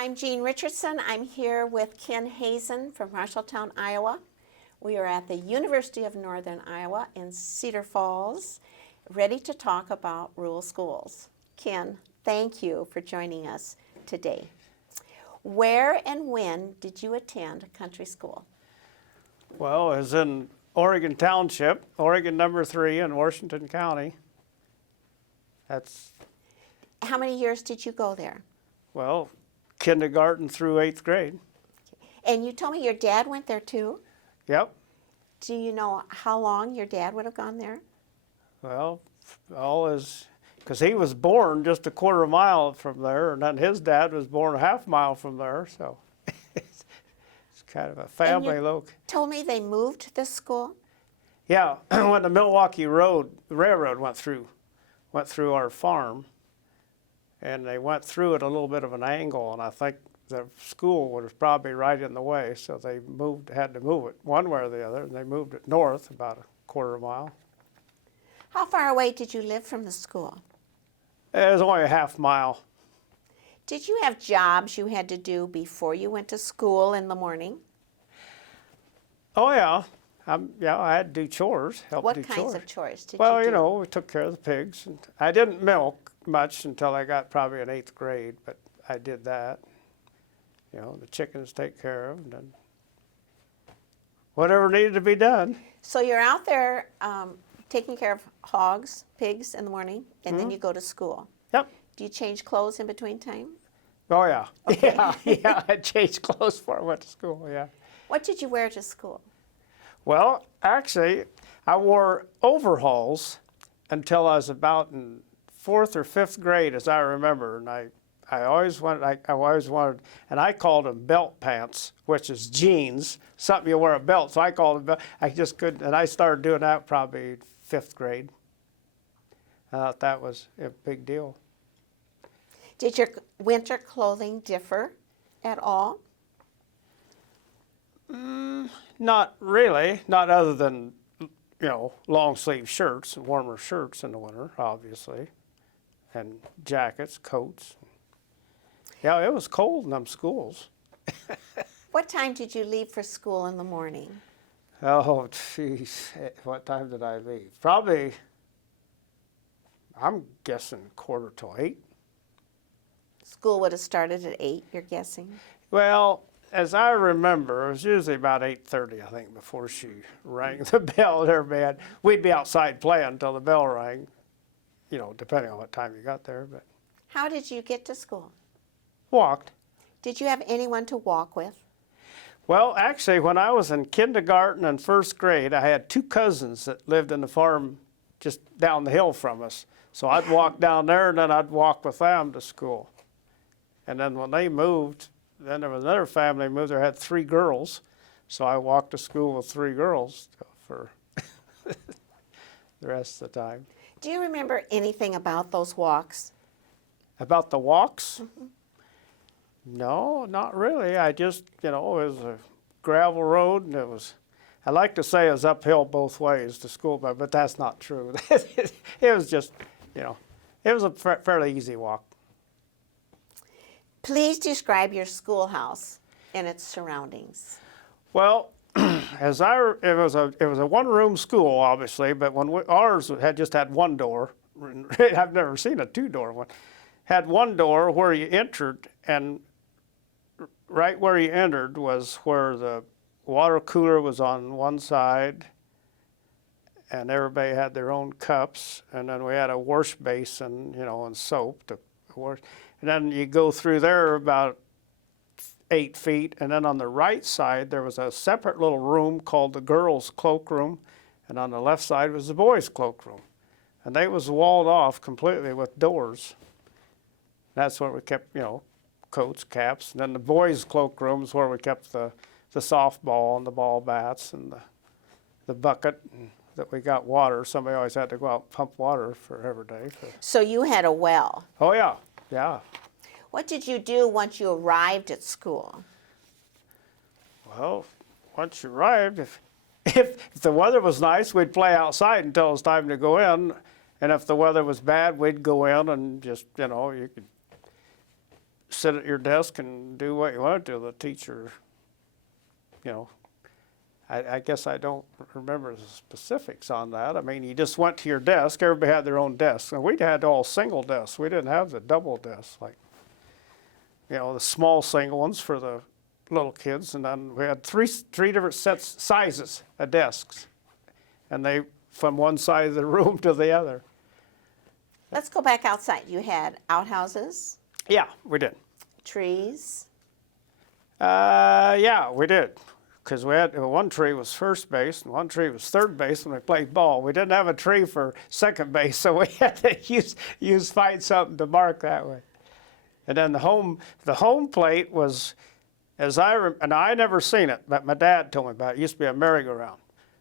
I'm Jean Richardson. I'm here with Ken Hazen from Marshalltown, Iowa. We are at the University of Northern Iowa in Cedar Falls, ready to talk about rural schools. Ken, thank you for joining us today. Where and when did you attend country school? Well, it was in Oregon Township, Oregon number 3 in Washington County. How many years did you go there? Well, kindergarten through 8th grade. And you told me your dad went there too? Yep. Do you know how long your dad would have gone there? Well, because he was born just a quarter mile from there, and then his dad was born a half mile from there, so it's kind of a family look. Told me they moved this school? Yeah, when the Milwaukee Railroad went through our farm, and they went through it a little bit of an angle, and I think the school was probably right in the way, so they had to move it one way or the other, and they moved it north about a quarter mile. How far away did you live from the school? It was only a half mile. Did you have jobs you had to do before you went to school in the morning? Oh yeah, I had to do chores, help do chores. What kinds of chores did you do? Well, you know, we took care of the pigs, and I didn't milk much until I got probably in 8th grade, but I did that. You know, the chickens take care of, and then whatever needed to be done. So you're out there taking care of hogs, pigs in the morning, and then you go to school. Yep. Do you change clothes in between time? Oh yeah. Okay. Yeah, I changed clothes before I went to school, yeah. What did you wear to school? Well, actually, I wore overalls until I was about in 4th or 5th grade, as I remember, and I always wanted, and I called them belt pants, which is jeans, something you wear a belt. So I called them belt. I just couldn't, and I started doing that probably 5th grade. I thought that was a big deal. Did your winter clothing differ at all? Not really, not other than, you know, long sleeve shirts and warmer shirts in the winter, obviously, and jackets, coats. Yeah, it was cold in them schools. What time did you leave for school in the morning? Oh, geez, what time did I leave? Probably, I'm guessing 7:45. School would have started at 8, you're guessing? Well, as I remember, it was usually about 8:30, I think, before she rang the bell there, man. We'd be outside playing until the bell rang, you know, depending on what time you got there. But How did you get to school? walked. Did you have anyone to walk with? Well, actually, when I was in kindergarten and 1st grade, I had 2 cousins that lived in the farm just down the hill from us. So I'd walk down there, and then I'd walk with them to school. And then when they moved, then there was another family moved there, had 3 girls. So I walked to school with 3 girls for the rest of the time. Do you remember anything about those walks? About the walks? No, not really. I just, you know, it was a gravel road, and I like to say it was uphill both ways to school, but that's not true. It was just, you know, it was a fairly easy walk. Please describe your schoolhouse and its surroundings. Well, it was a one-room school, obviously, but ours just had one door. I've never seen a 2-door one. Had one door where you entered, and right where you entered was where the water cooler was on one side, and everybody had their own cups, and then we had a wash basin, you know, and soap to wash. And then you go through there about 8 feet, and then on the right side there was a separate little room called the girls' cloakroom, and on the left side was the boys' cloakroom. And they was walled off completely with doors. That's where we kept, you know, coats, caps. And then the boys' cloakroom is where we kept the softball and the ball bats and the bucket that we got water. Somebody always had to go out and pump water for every day. So you had a well. Oh yeah, yeah. What did you do once you arrived at school? Well, once you arrived, if the weather was nice, we'd play outside until it was time to go in. And if the weather was bad, we'd go in and just, you know, you could sit at your desk and do what you want to. The teacher, you know, I guess I don't remember the specifics on that. I mean, you just went to your desk. Everybody had their own desk. And we had all single desks. We didn't have the double desks, like, you know, the small single ones for the little kids. And then we had three different sizes of desks. And they, from one side of the room to the other. Let's go back outside. You had outhouses, Yeah, we did. trees. Yeah, we did. Because we had one tree was first base and one tree was third base when we played ball. We didn't have a tree for second base, so we had to find something to mark that way. And then the home plate was, and I never seen it, but my dad told me about it. It used to be a merry-go-round,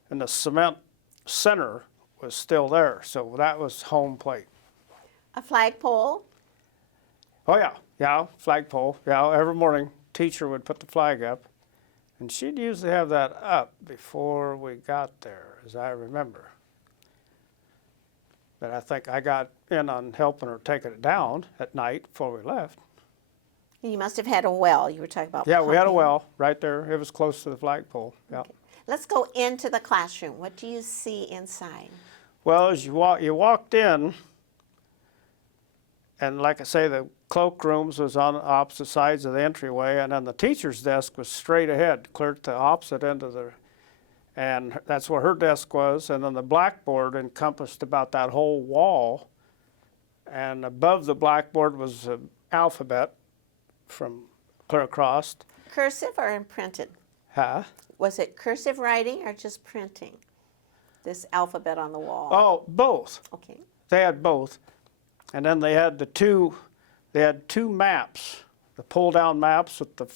and the cement center was still there, so that was home plate. A flagpole. Oh yeah, flagpole. Yeah, every morning teacher would put the flag up. And she'd usually have that up before we got there, as I remember. But I think I got in on helping her take it down at night before we left. You must have had a well. You were talking about Yeah, we had a pumping. well right there. It was close to the flagpole. Yeah. Okay. Let's go into the classroom. What do you see inside? Well, as you walked in, and like I say, the cloakrooms was on opposite sides of the entryway, and then the teacher's desk was straight ahead, clear to the opposite end of the, and that's where her desk was, and then the blackboard encompassed about that whole wall, and above the blackboard was an alphabet from clear across. Cursive or imprinted? Huh? Was it cursive writing or just printing? This alphabet on the wall. Oh, both. Okay. They had both. And then they had two maps, the pull-down maps with the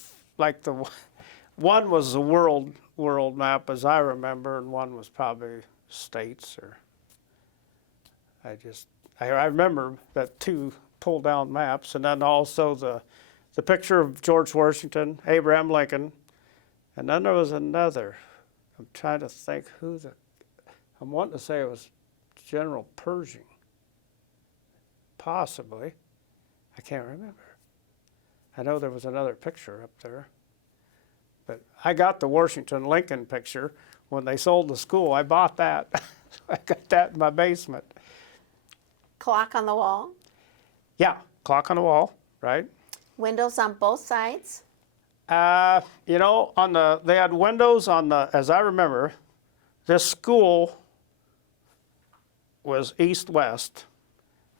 one was the world map as I remember, and one was probably states or I remember that two pull-down maps, and then also the picture of George Washington, Abraham Lincoln, and then there was another. I'm trying to think I'm wanting to say it was General Pershing. Possibly. I can't remember. I know there was another picture up there. But I got the Washington Lincoln picture when they sold the school. I bought that. I got that in my basement. Clock on the wall. Yeah, clock on the wall, right? Windows on both sides. You know, they had windows on as I remember, this school was east-west,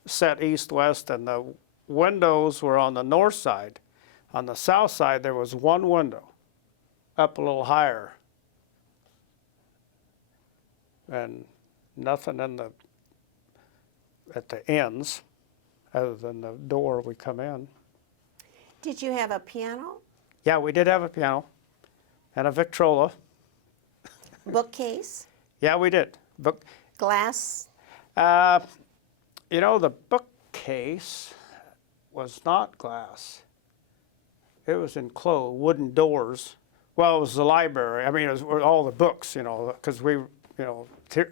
set east-west, and the windows were on the north side. On the south side, there was one window up a little higher, and nothing at the ends other than the door we come in. Did you have a piano? Yeah, we did have a piano and a Victrola. Bookcase? Yeah, we did. Glass? You know, the bookcase was not glass. It was enclosed, wooden doors. Well, it was the library. I mean, it was all the books, you know, because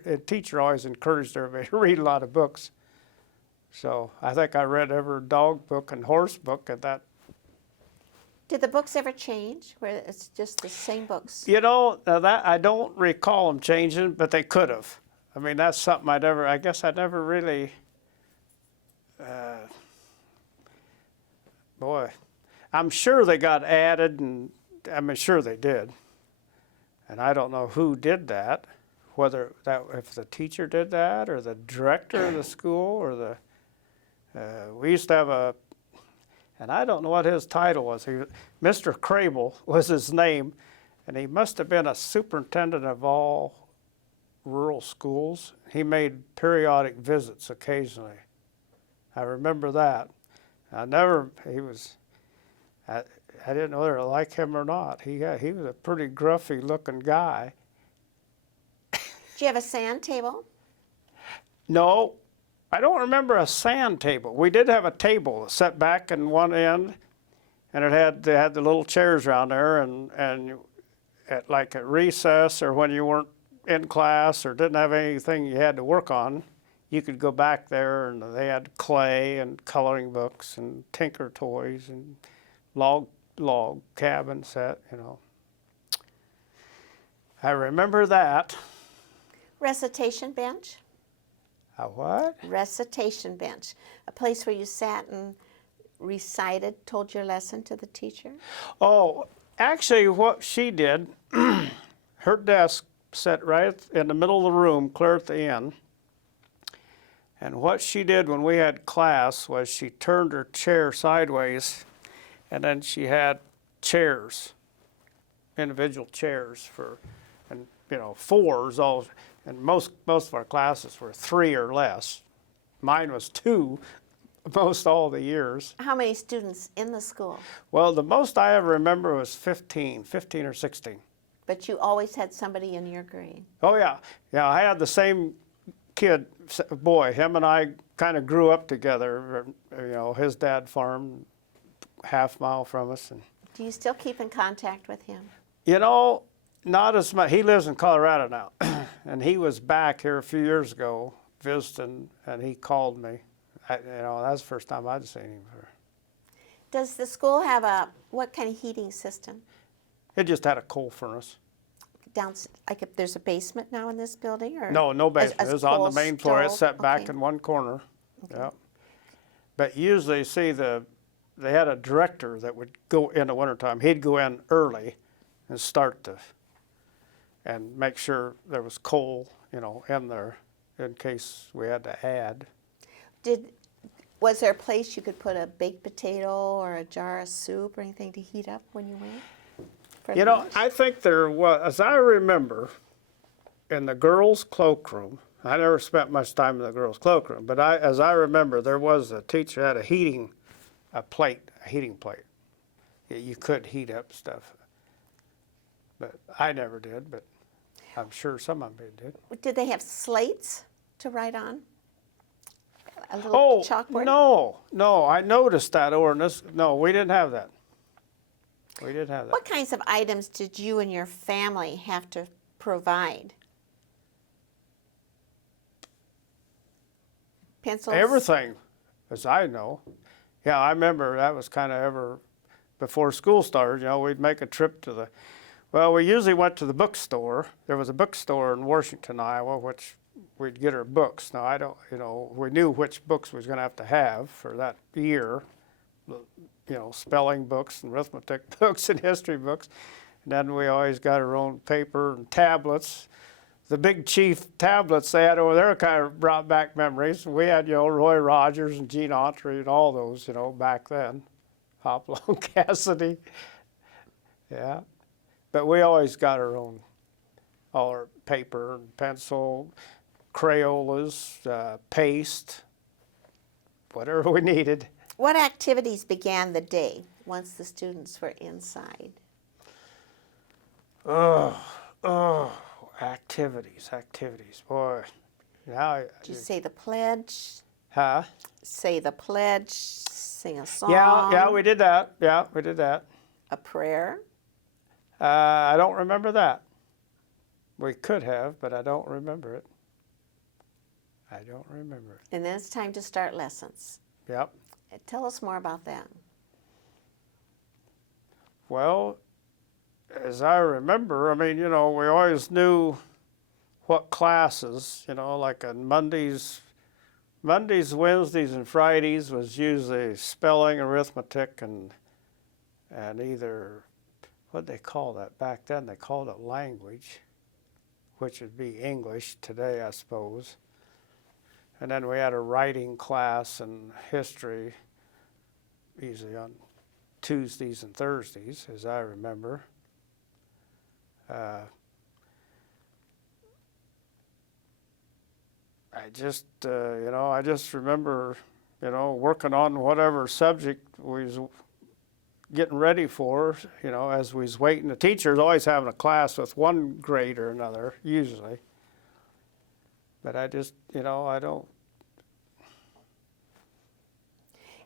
a teacher always encouraged everybody to read a lot of books. So I think I read every dog book and horse book at that. Did the books ever change, where it's just the same books? You know, that I don't recall them changing, but they could have. I mean, that's something I guess I never really, boy, I'm sure they got added, and I'm sure they did. And I don't know who did that, if the teacher did that, or the director of the school, or we used to have and I don't know what his title was. Mr. Crable was his name, and he must have been a superintendent of all rural schools. He made periodic visits occasionally. I remember that. I didn't know whether to like him or not. He was a pretty gruffy looking guy. Did you have a sand table? No, I don't remember a sand table. We did have a table set back in one end, and they had the little chairs around there, and at recess or when you weren't in class or didn't have anything you had to work on, you could go back there and they had clay and coloring books and tinker toys and log cabin set, you know. I remember that. Recitation bench? A what? Recitation bench. A place where you sat and recited, told your lesson to the teacher? Oh, actually what she did, her desk sat right in the middle of the room, clear at the end. And what she did when we had class was she turned her chair sideways, and then she had chairs, individual chairs for, and you know, fours all, and most of our classes were 3 or less. Mine was 2, most all the years. How many students in the school? Well, the most I ever remember was 15 or 16. But you always had somebody in your grade. Oh yeah, yeah. I had the same kid, boy. Him and I kind of grew up together. You know, his dad farmed half-mile from us, and Do you still keep in contact with him? you know, not as much. He lives in Colorado now, and he was back here a few years ago visiting, and he called me. You know, that's the first time I'd seen him. Does the school have what kind of heating system? It just had a coal furnace. Like if there's a basement now in this building? Or No basement. It was on the main floor. It's set back Okay. in one corner. Okay. Yeah. But usually, see, they had a director that would go in the wintertime. He'd go in early and start and make sure there was coal, you know, in there in case we had to add. Was there a place you could put a baked potato or a jar of soup or anything to heat up when you went? You know, I think there was, as I remember, in the girls' cloakroom. I never spent much time in the girls' cloakroom, but as I remember, there was a teacher had a heating plate. You could heat up stuff, but I never did. But I'm sure some of them did. Did they have slates to write on? A little chalkboard? No, I noticed that ordinance. No, we didn't have that. We didn't have that. What kinds of items did you and your family have to provide? Pencils? Everything, as I know. Yeah, I remember that was kind of before school started, you know, we'd make a trip to we usually went to the bookstore. There was a bookstore in Washington, Iowa, which we'd get our books. Now, we knew which books we was going to have for that year. You know, spelling books and arithmetic books and history books. And then we always got our own paper and tablets. The big chief tablets they had over there kind of brought back memories. We had, you know, Roy Rogers and Gene Autry and all those, you know, back then. Hopalong Cassidy. Yeah. But we always got all our paper and pencil, Crayolas, paste, whatever we needed. What activities began the day once the students were inside? Activities. Boy, now. Did you say the pledge? Huh? Say the pledge, sing a song? Yeah, we did that. Yeah, we did that. A prayer? I don't remember that. We could have, but I don't remember it. And then it's time to start lessons. Yep. Tell us more about that. Well, as I remember, I mean, you know, we always knew what classes, you know, like on Mondays, Wednesdays, and Fridays was usually spelling, arithmetic, and either, what they call that back then, they called it language, which would be English today, I suppose. And then we had a writing class and history, usually on Tuesdays and Thursdays, as I remember. I just remember, you know, working on whatever subject we was getting ready for, you know, as we was waiting. The teacher's always having a class with one grade or another, usually. But I just, you know, I don't.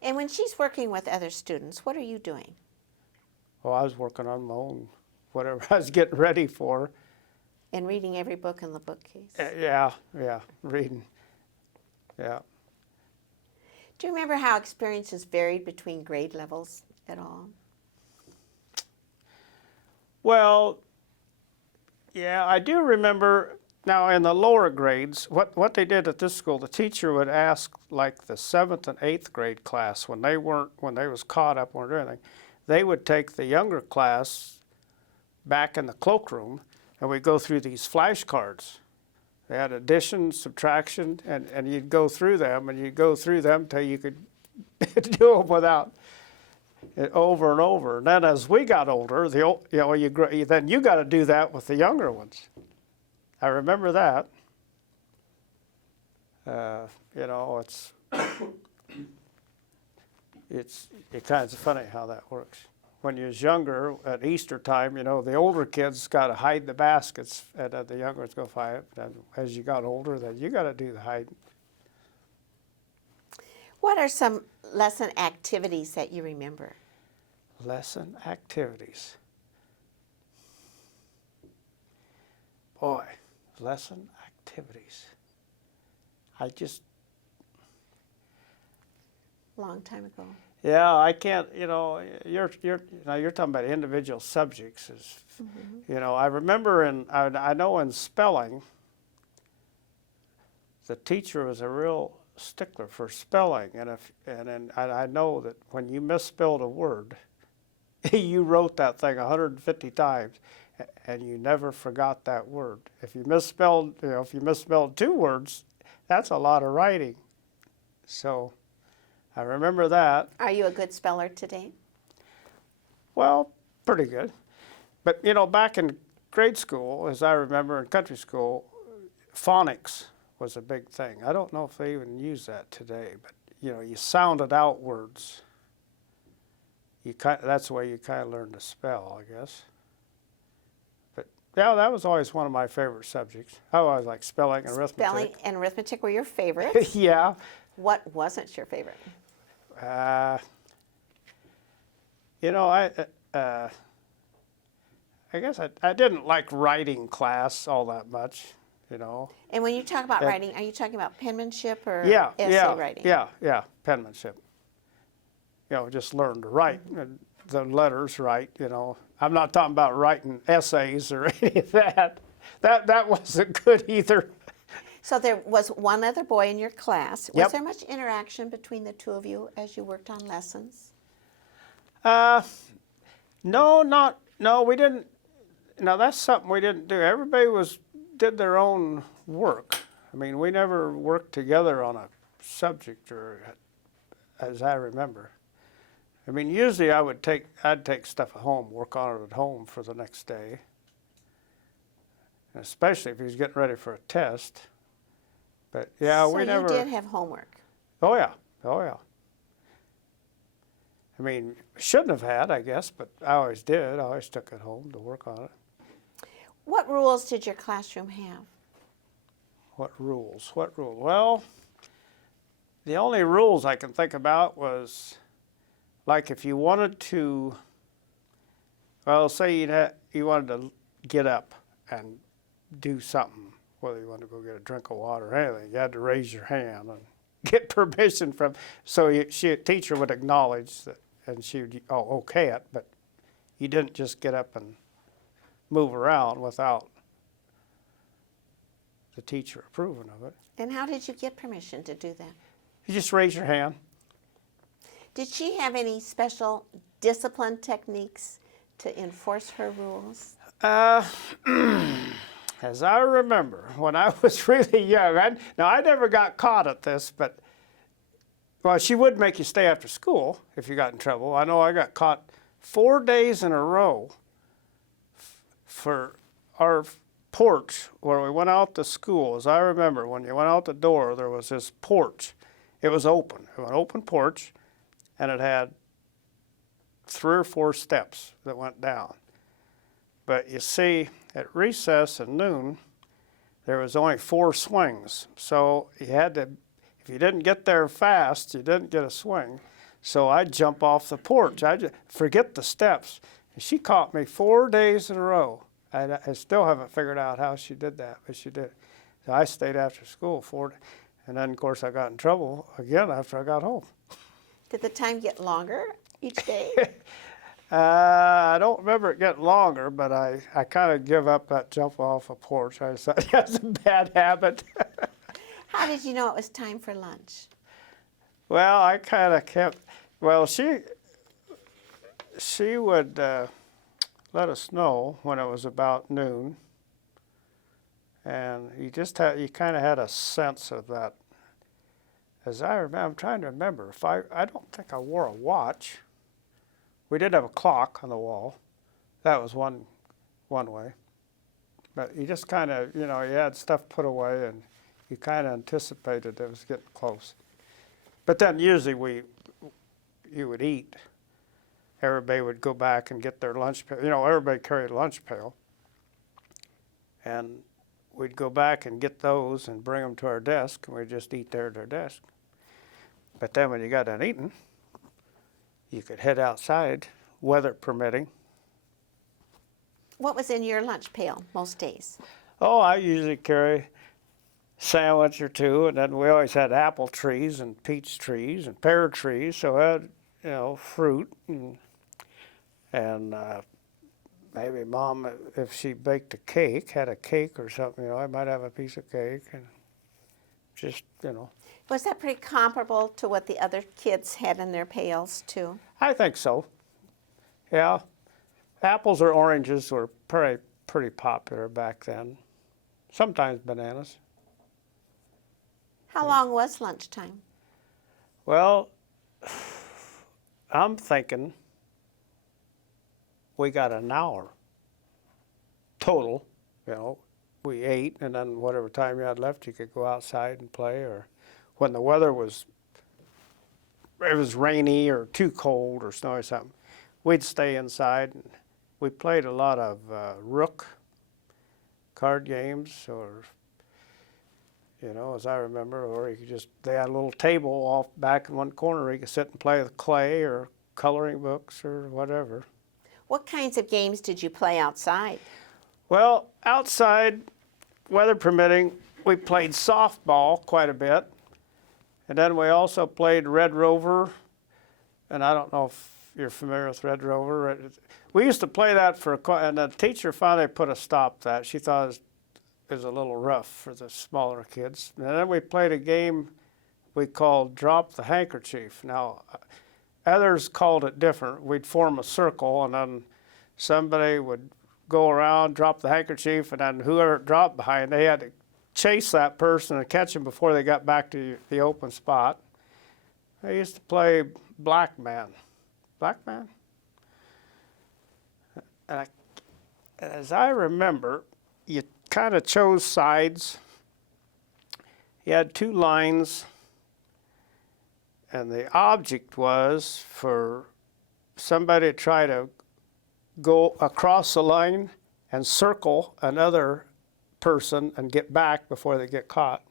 And when she's working with other students, what are you doing? Well, I was working on my own, whatever I was getting ready for. And reading every book in the bookcase? Yeah, reading. Yeah. Do you remember how experiences varied between grade levels at all? Well, yeah, I do remember now in the lower grades, what they did at this school, the teacher would ask like the 7th and 8th grade class when they was caught up on anything, they would take the younger class back in the cloakroom and we'd go through these flashcards. They had addition, subtraction, and you'd go through them and you'd go through them till you could do them without over and over. And then as we got older, then you got to do that with the younger ones. I remember that. It's kind of funny how that works. When you was younger, at Easter time, the older kids got to hide the baskets, and the younger ones go find it. And as you got older, then you got to do the hiding. What are some lesson activities that you remember? Lesson activities. Boy, lesson activities. Long time ago. Yeah, I can't. You're talking about individual subjects. I remember I know in spelling, the teacher was a real stickler for spelling, and I know that when you misspelled a word, you wrote that thing 150 times, and you never forgot that word. If you misspelled 2 words, that's a lot of writing. So I remember that. Are you a good speller today? Well, pretty good. But, back in grade school, as I remember in country school, phonics was a big thing. I don't know if they even use that today, but, you sounded out words. That's the way you kind of learn to spell, I guess. But, yeah, that was always one of my favorite subjects. I always liked spelling and arithmetic. Spelling and arithmetic were your favorites? Yeah. What wasn't your favorite? I guess I didn't like writing class all that much, And when you talk about writing, are you talking about penmanship or essay writing? Yeah, penmanship. Just learn to write the letters right. I'm not talking about writing essays or any of that. That wasn't good either. So there was one other boy in your class. Was Yep. there much interaction between the two of you as you worked on lessons? No, we didn't. No, that's something we didn't do. Everybody did their own work. I mean, we never worked together on a subject, or as I remember. I mean, usually I'd take stuff at home, work on it at home for the next day, and especially if he was getting ready for a test. But yeah, we never. So you did have homework. Oh yeah. I mean, shouldn't have had, I guess, but I always did. I always took it home to work on it. What rules did your classroom have? What rules? Well, the only rules I can think about was, like, if you wanted to, well, say you wanted to get up and do something, whether you wanted to go get a drink of water or anything, you had to raise your hand and get permission from. So a teacher would acknowledge that, and she would okay it, but you didn't just get up and move around without the teacher approving of it. And how did you get permission to do that? You just raise your hand. Did she have any special discipline techniques to enforce her rules? As I remember, when I was really young, I never got caught at this, but, well, she would make you stay after school if you got in trouble. I know I got caught 4 days in a row for our porch where we went out to school. As I remember, when you went out the door, there was this porch. It was open. It was an open porch, and it had 3 or 4 steps that went down. But you see, at recess and noon, there was only 4 swings. So you had to, if you didn't get there fast, you didn't get a swing. So I'd jump off the porch. I'd forget the steps. And she caught me 4 days in a row. I still haven't figured out how she did that, but she did. So I stayed after school 4 days. And then, of course, I got in trouble again after I got home. Did the time get longer each day? I don't remember it getting longer, but I kind of give up that jump off a porch. I said, that's a bad habit. How did you know it was time for lunch? Well, I kind of kept, well, she would let us know when it was about noon. And you kind of had a sense of that. As I remember, I'm trying to remember, I don't think I wore a watch. We did have a clock on the wall. That was one way. But you just kind of, you had stuff put away and you kind of anticipated it was getting close. But then usually you would eat. Everybody would go back and get their lunch pail. Everybody carried a lunch pail. And we'd go back and get those and bring them to our desk, and we'd just eat there at our desk. But then when you got done eating, you could head outside, weather permitting. What was in your lunch pail most days? Oh, I usually carry a sandwich or two, and then we always had apple trees and peach trees and pear trees, so I had, fruit and maybe Mom, if she baked a cake, had a cake or something, I might have a piece of cake and just. Was that pretty comparable to what the other kids had in their pails too? I think so. Yeah. Apples or oranges were pretty popular back then. Sometimes bananas. How long was lunchtime? Well, I'm thinking we got an hour total. We ate, and then whatever time you had left, you could go outside and play. Or when the weather was rainy or too cold or snowy or something, we'd stay inside. And we played a lot of rook card games, or as I remember, or they had a little table off back in one corner where you could sit and play with clay or coloring books or whatever. What kinds of games did you play outside? Well, outside, weather permitting, we played softball quite a bit. And then we also played Red Rover. And I don't know if you're familiar with Red Rover. We used to play that and the teacher finally put a stop to that. She thought it was a little rough for the smaller kids. And then we played a game we called Drop the Handkerchief. Now, others called it different. We'd form a circle, and then somebody would go around, drop the handkerchief, and then whoever it dropped behind, they had to chase that person and catch them before they got back to the open spot. I used to play Black Man. Black Man? And as I remember, you kind of chose sides. You had two lines, and the object was for somebody to try to go across the line and circle another person and get back before they get caught.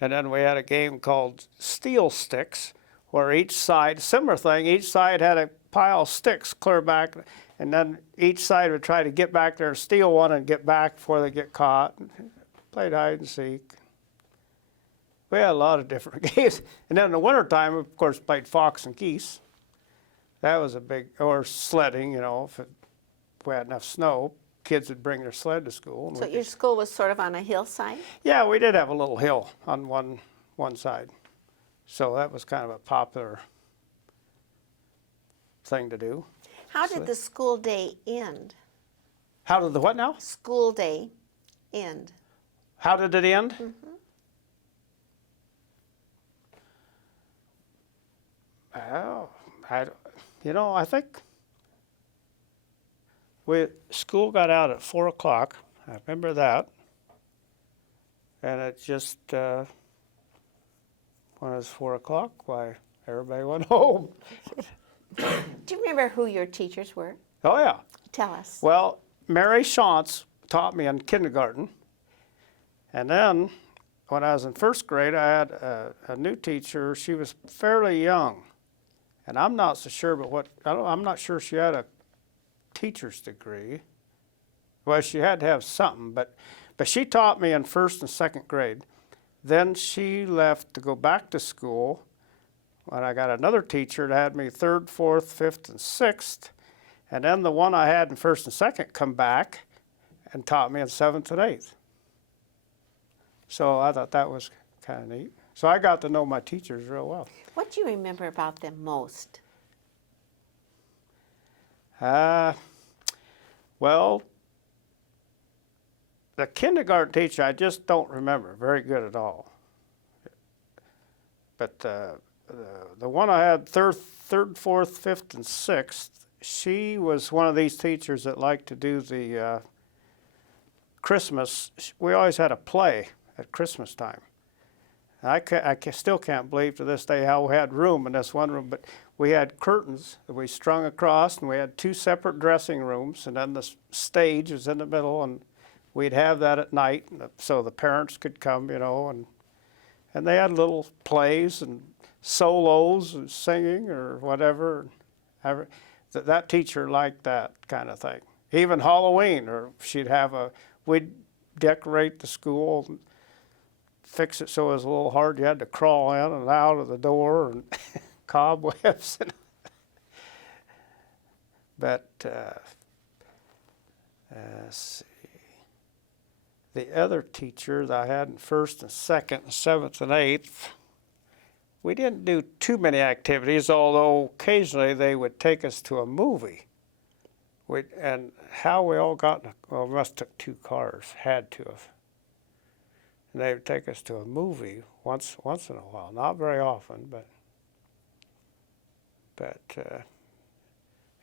And then we had a game called Steel Sticks, where each side, similar thing, each side had a pile of sticks clear back, and then each side would try to get back there and steal one and get back before they get caught. Played hide and seek. We had a lot of different games. And then in the wintertime, we, of course, played fox and geese. That was a big, or sledding, if we had enough snow, kids would bring their sled to school. So your school was sort of on a hillside? Yeah, we did have a little hill on one side. So that was kind of a popular thing to do. How did the school day end? How did the what now? School day end. How did it end? Mm-hmm. Well, I think school got out at 4 o'clock. I remember that. And it just, when it was 4 o'clock, why, everybody went home. Do you remember who your teachers were? Oh, yeah. Tell us. Well, Mary Shantz taught me in kindergarten. And then when I was in first grade, I had a new teacher. She was fairly young. And I'm not so sure, but I'm not sure she had a teacher's degree. Well, she had to have something, but she taught me in first and second grade. Then she left to go back to school. And I got another teacher that had me third, fourth, fifth, and sixth. And then the one I had in first and second come back and taught me in seventh and eighth. So I thought that was kind of neat. So I got to know my teachers real well. What do you remember about them most? Well, the kindergarten teacher I just don't remember very good at all. But the one I had third, fourth, fifth, and sixth, she was one of these teachers that liked to do the Christmas. We always had a play at Christmas time. I still can't believe to this day how we had room in this one room, but we had curtains that we strung across, and we had two separate dressing rooms, and then the stage was in the middle, and we'd have that at night so the parents could come, you know, and they had little plays and solos and singing or whatever. That teacher liked that kind of thing. Even Halloween, or we'd decorate the school and fix it so it was a little hard. You had to crawl in and out of the door and cobwebs. But let's see. The other teacher that I had in first and second and seventh and eighth, we didn't do too many activities, although occasionally they would take us to a movie. And how we all got we must have took two cars, had to have. And they would take us to a movie once in a while, not very often, but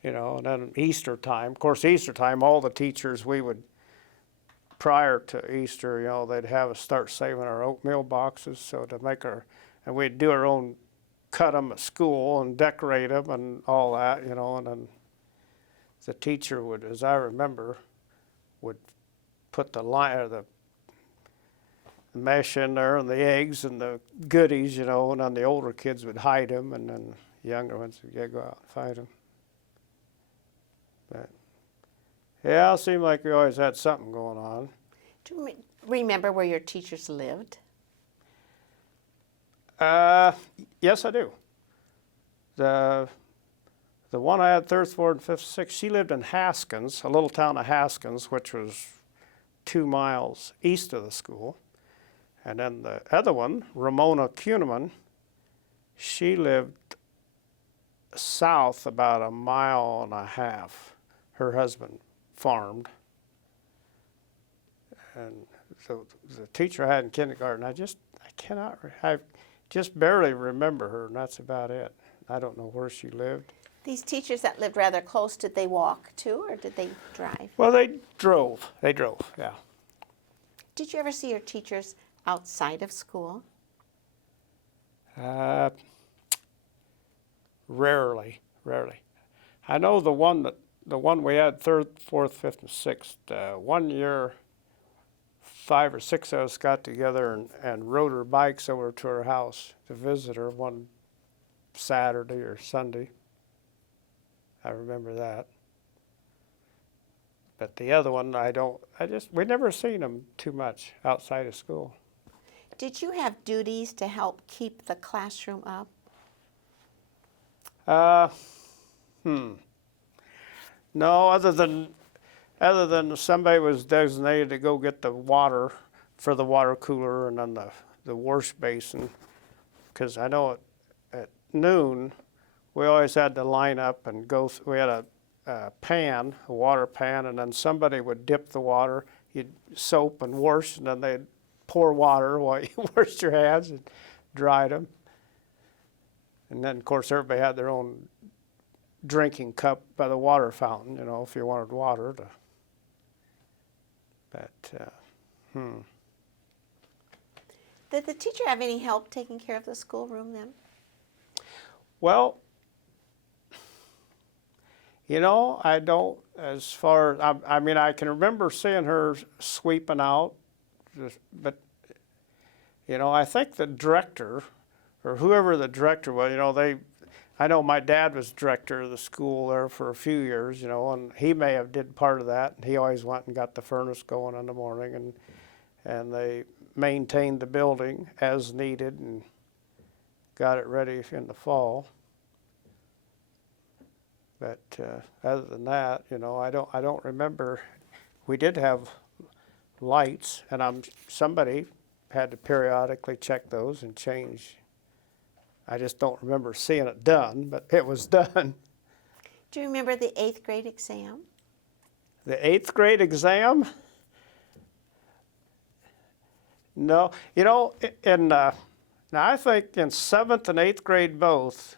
you know. And then Easter time, of course, Easter time, all the teachers prior to Easter, you know, they'd have us start saving our oatmeal boxes so to make and we'd do our own, cut them at school and decorate them and all that, you know. And then the teacher would, as I remember, would put the mesh in there and the eggs and the goodies, you know, and then the older kids would hide them, and then the younger ones would go out and find them. But yeah, it seemed like we always had something going on. Do you remember where your teachers lived? Yes, I do. The one I had third, fourth, and fifth, sixth, she lived in Haskins, a little town of Haskins, which was 2 miles east of the school. And then the other one, Ramona Kuhneman, she lived south about 1.5 miles. Her husband farmed. And so the teacher I had in kindergarten, I just barely remember her, and that's about it. I don't know where she lived. These teachers that lived rather close, did they walk too, or did they drive? Well, they drove. Yeah. Did you ever see your teachers outside of school? Rarely. I know the one we had third, fourth, fifth, and sixth. One year, 5 or 6 of us got together and rode our bikes over to her house to visit her one Saturday or Sunday. I remember that. But the other one, we never seen them too much outside of school. Did you have duties to help keep the classroom up? No, other than somebody was designated to go get the water for the water cooler and then the wash basin. Because I know at noon, we always had to line up and we had a water pan, and then somebody would dip the water, you'd soap and wash, and then they'd pour water while you washed your hands and dried them. And then, of course, everybody had their own drinking cup by the water fountain, you know, if you wanted water. Did the teacher have any help taking care of the schoolroom then? Well, you know, I don't, as far as, I mean, I can remember seeing her sweeping out, but, you know, I think the director, or whoever the director was, you know, I know my dad was director of the school there for a few years, you know, and he may have did part of that, and he always went and got the furnace going in the morning, and they maintained the building as needed and got it ready in the fall. But other than that, you know, I don't remember. We did have lights, and somebody had to periodically check those and change. I just don't remember seeing it done, but it was done. Do you remember the 8th grade exam? The 8th grade exam? No, you know, now I think in 7th and 8th grade both,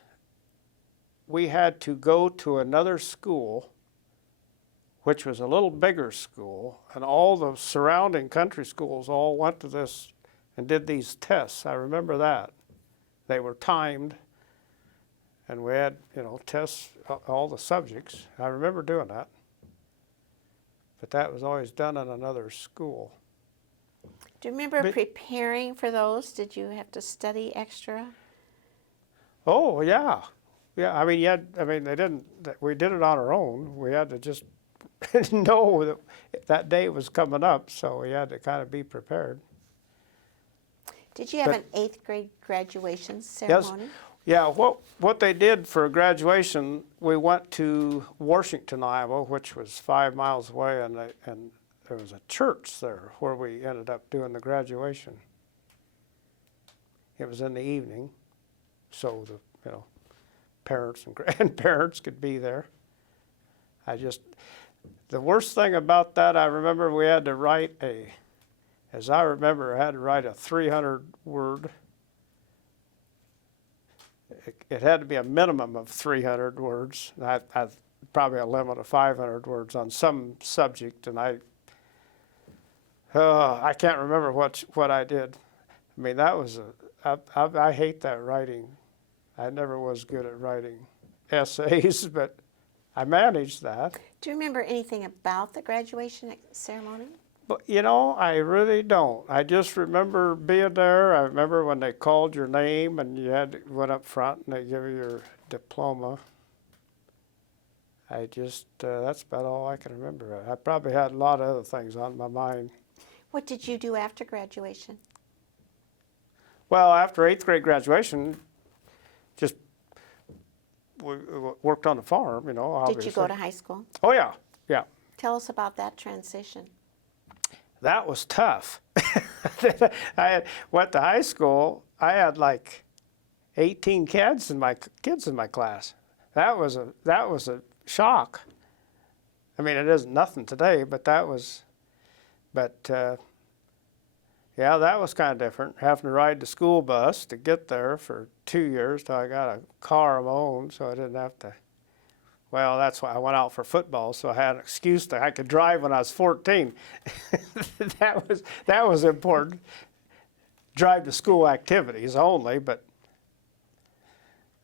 we had to go to another school, which was a little bigger school, and all the surrounding country schools all went to this and did these tests. I remember that. They were timed, and we had, you know, tests, all the subjects. I remember doing that. But that was always done in another school. Do you remember preparing for those? Did you have to study extra? Oh, yeah. Yeah, I mean, we did it on our own. We had to just know that day was coming up, so we had to kind of be prepared. Did you have an 8th grade graduation ceremony? Yes. Yeah, what they did for graduation, we went to Washington, Iowa, which was 5 miles away, and there was a church there where we ended up doing the graduation. It was in the evening, so the parents and grandparents could be there. The worst thing about that, I remember we had to write I had to write a 300-word. It had to be a minimum of 300 words. I probably a limit of 500 words on some subject, and I can't remember what I did. I mean, that was I hate that writing. I never was good at writing essays, but I managed that. Do you remember anything about the graduation ceremony? But, you know, I really don't. I just remember being there. I remember when they called your name and you went up front and they give you your diploma. That's about all I can remember. I probably had a lot of other things on my mind. What did you do after graduation? Well, after 8th grade graduation, just we worked on the farm, you know, obviously. Did you go to high school? Oh, yeah, yeah. Tell us about that transition. That was tough. Went to high school. I had like 18 kids in my class. That was a shock. I mean, it isn't nothing today, but that was kind of different. Having to ride the school bus to get there for 2 years till I got a car of my own, so I didn't have to. Well, that's why I went out for football, so I had an excuse I could drive when I was 14. that was important. Drive to school activities only, but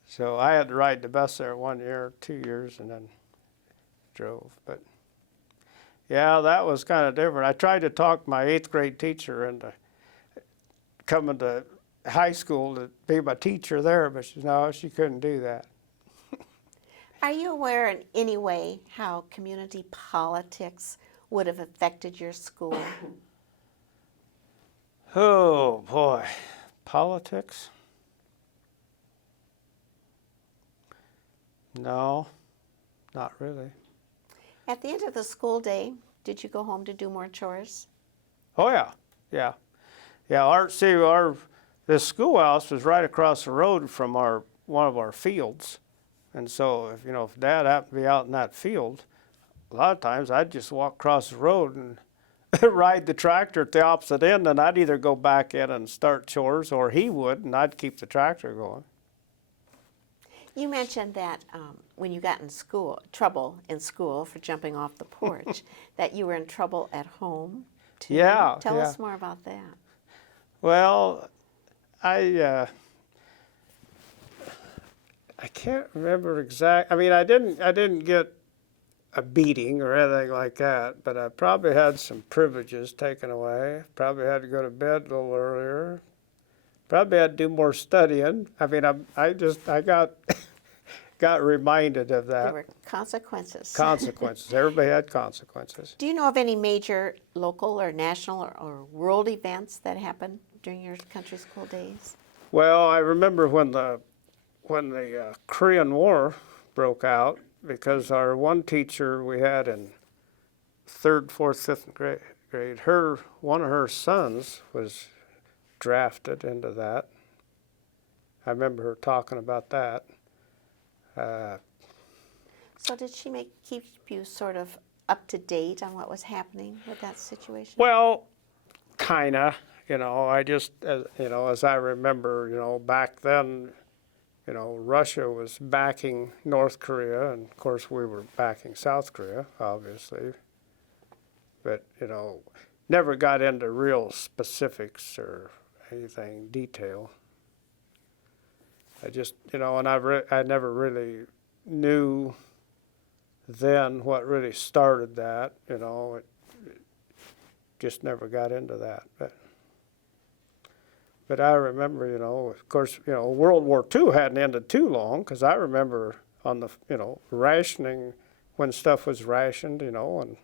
so I had to ride the bus there 1 year, 2 years, and then drove. But yeah, that was kind of different. I tried to talk my 8th grade teacher into coming to high school to be my teacher there, but she couldn't do that. Are you aware in any way how community politics would have affected your school? Oh, boy. Politics? No, not really. At the end of the school day, did you go home to do more chores? Oh, yeah, yeah. Yeah, this schoolhouse was right across the road from one of our fields. And so, if Dad happened to be out in that field, a lot of times I'd just walk across the road and ride the tractor at the opposite end, and I'd either go back in and start chores, or he would, and I'd keep the tractor going. You mentioned that when you got in trouble in school for jumping off the porch, that you were in trouble at home too. Yeah. Tell us more about that. Well, I can't remember exactly. I mean, I didn't get a beating or anything like that, but I probably had some privileges taken away. Probably had to go to bed a little earlier. Probably had to do more studying. I mean, I got got reminded of There that. were consequences. Consequences. Everybody had consequences. Do you know of any major local or national or world events that happened during your country school days? Well, I remember when the Korean War broke out, because our one teacher we had in third, fourth, fifth grade, one of her sons was drafted into that. I remember her talking about that. So did she keep you sort of up to date on what was happening with that situation? Well, kinda. I just, as I remember, back then, Russia was backing North Korea, and of course we were backing South Korea, obviously. But, never got into real specifics or anything detail. I just, and I never really knew then what really started that, it just never got into that. But I remember, of course, World War II hadn't ended too long, because I remember on the, rationing, when stuff was rationed, and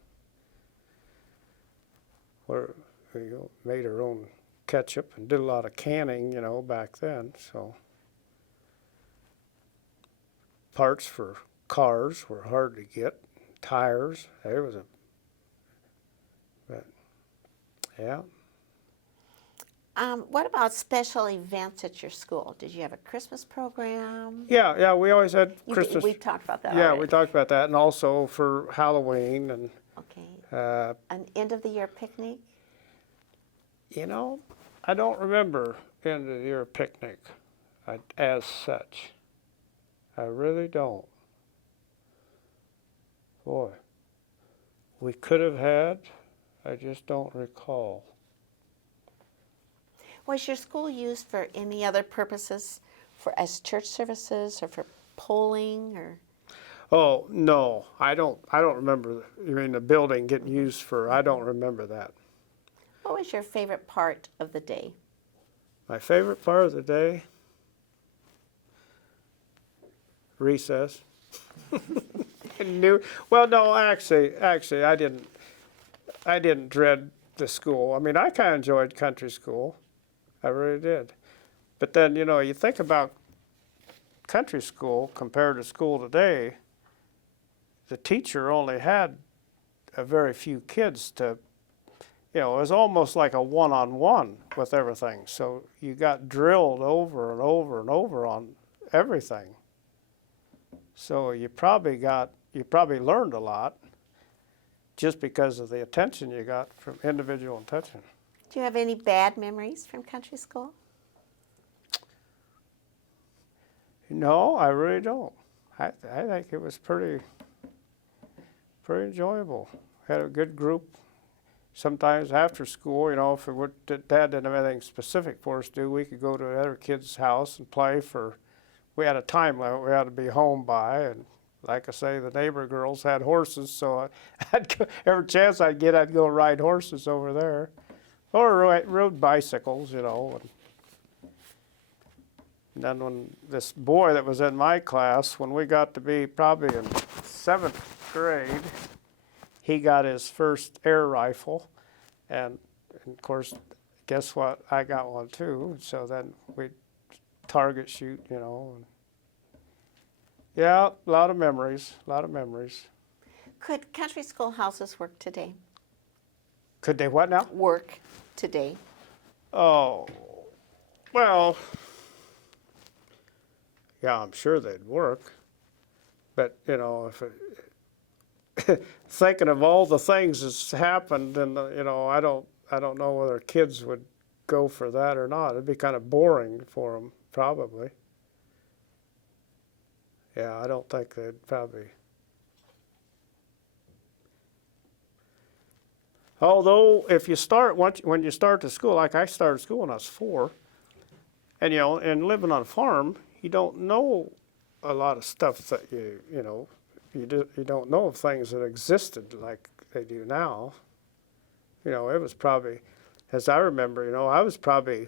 where we made our own ketchup and did a lot of canning, back then. So parts for cars were hard to get, tires. There was but yeah. What about special events at your school? Did you have a Christmas program? Yeah, we always had Christmas. We've talked about that Yeah, already. we talked about that, and also for Halloween and. Okay. An end of the year picnic? I don't remember end of the year picnic as such. I really don't. Boy, we could have had, I just don't recall. Was your school used for any other purposes, as church services or for polling or? Oh, no, I don't remember. You mean the building getting used for? I don't remember that. What was your favorite part of the day? My favorite part of the day? Recess. Well, no, actually, I didn't dread the school. I mean, I kind of enjoyed country school. I really did. But then, you think about country school compared to school today, the teacher only had a very few kids to, it was almost like a one-on-one with everything. So you got drilled over and over and over on everything. So you probably learned a lot just because of the attention you got from individual attention. Do you have any bad memories from country school? No, I really don't. I think it was pretty enjoyable. Had a good group. Sometimes after school, if Dad didn't have anything specific for us to do, we could go to another kid's house and play for. We had a time limit we had to be home by, and like I say, the neighbor girls had horses, so every chance I'd get, I'd go ride horses over there, or rode bicycles, And then when this boy that was in my class, when we got to be probably in 7th grade, he got his first air rifle, and of course, guess what? I got one too. So then we target shoot, And yeah, a lot of memories. Could country schoolhouses work today? Could they what now? Work today. Oh, well, yeah, I'm sure they'd work, but if thinking of all the things that's happened, and I don't know whether kids would go for that or not. It'd be kind of boring for them, probably. Yeah, I don't think they'd probably. Although, if you start when you start to school, like I started school when I was 4, and and living on a farm, you don't know a lot of stuff that you don't know of things that existed like they do now. It was probably, as I remember, I was probably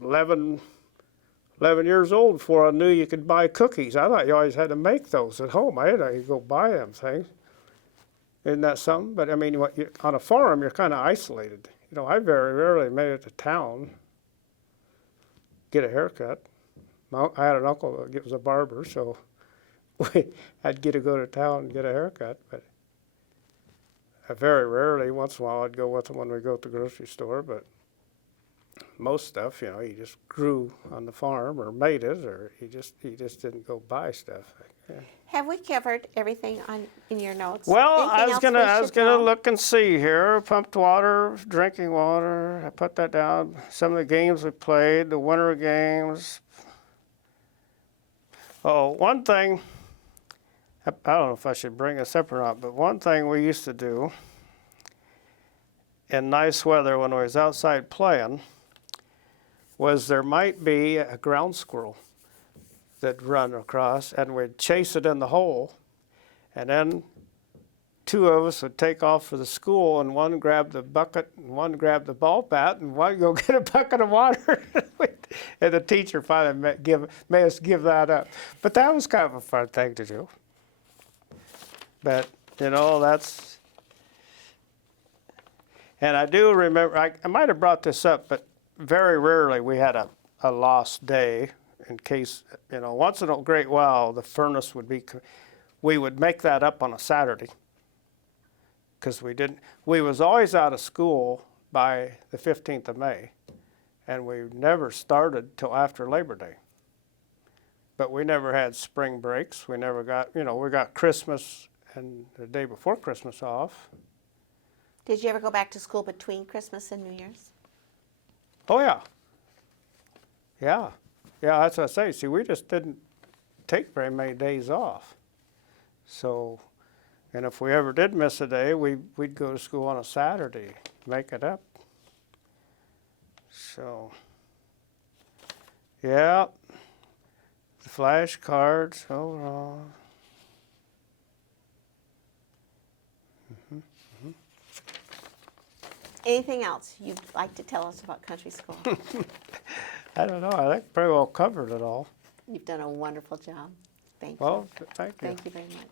11 11 years old before I knew you could buy cookies. I thought you always had to make those at home. I had to go buy them things. Isn't that something? But I mean, on a farm, you're kind of isolated. You know, I very rarely made it to town, get a haircut. I had an uncle that was a barber, so I'd get to go to town and get a haircut. But I very rarely, once in a while, I'd go with them when we go to the grocery store. But most stuff, you know, you just grew on the farm or made it, or you just didn't go buy stuff. Yeah. Have we covered everything in your notes? Well, Anything I was else gonna we should know? look and see here. Pumped water, drinking water. I put that down. Some of the games we played, the winter games. Oh, one thing. I don't know if I should bring this up or not, but one thing we used to do in nice weather when we was outside playing was there might be a ground squirrel that'd run across, and we'd chase it in the hole, and then two of us would take off for the school, and one grabbed the bucket, and one grabbed the ball bat, and one go get a bucket of water. And the teacher finally made us give that up. But that was kind of a fun thing to do. But, you know, that's... And I do remember, I might have brought this up, but very rarely we had a lost day. In case, you know, once in a great while, the furnace would be, we would make that up on a Saturday. Because we was always out of school by the 15th of May. And we never started till after Labor Day. But we never had spring breaks. We never got, you know, we got Christmas and the day before Christmas off. Did you ever go back to school between Christmas and New Year's? Oh, yeah. Yeah. Yeah, that's what I say. See, we just didn't take very many days off. So, and if we ever did miss a day, we'd go to school on a Saturday, make it up. So, yeah, the flashcards, overall. Anything else you'd like to tell us about country school? I don't know. I think pretty well covered it all. You've done a wonderful job. Thank you. Well, thank you. Thank you very much.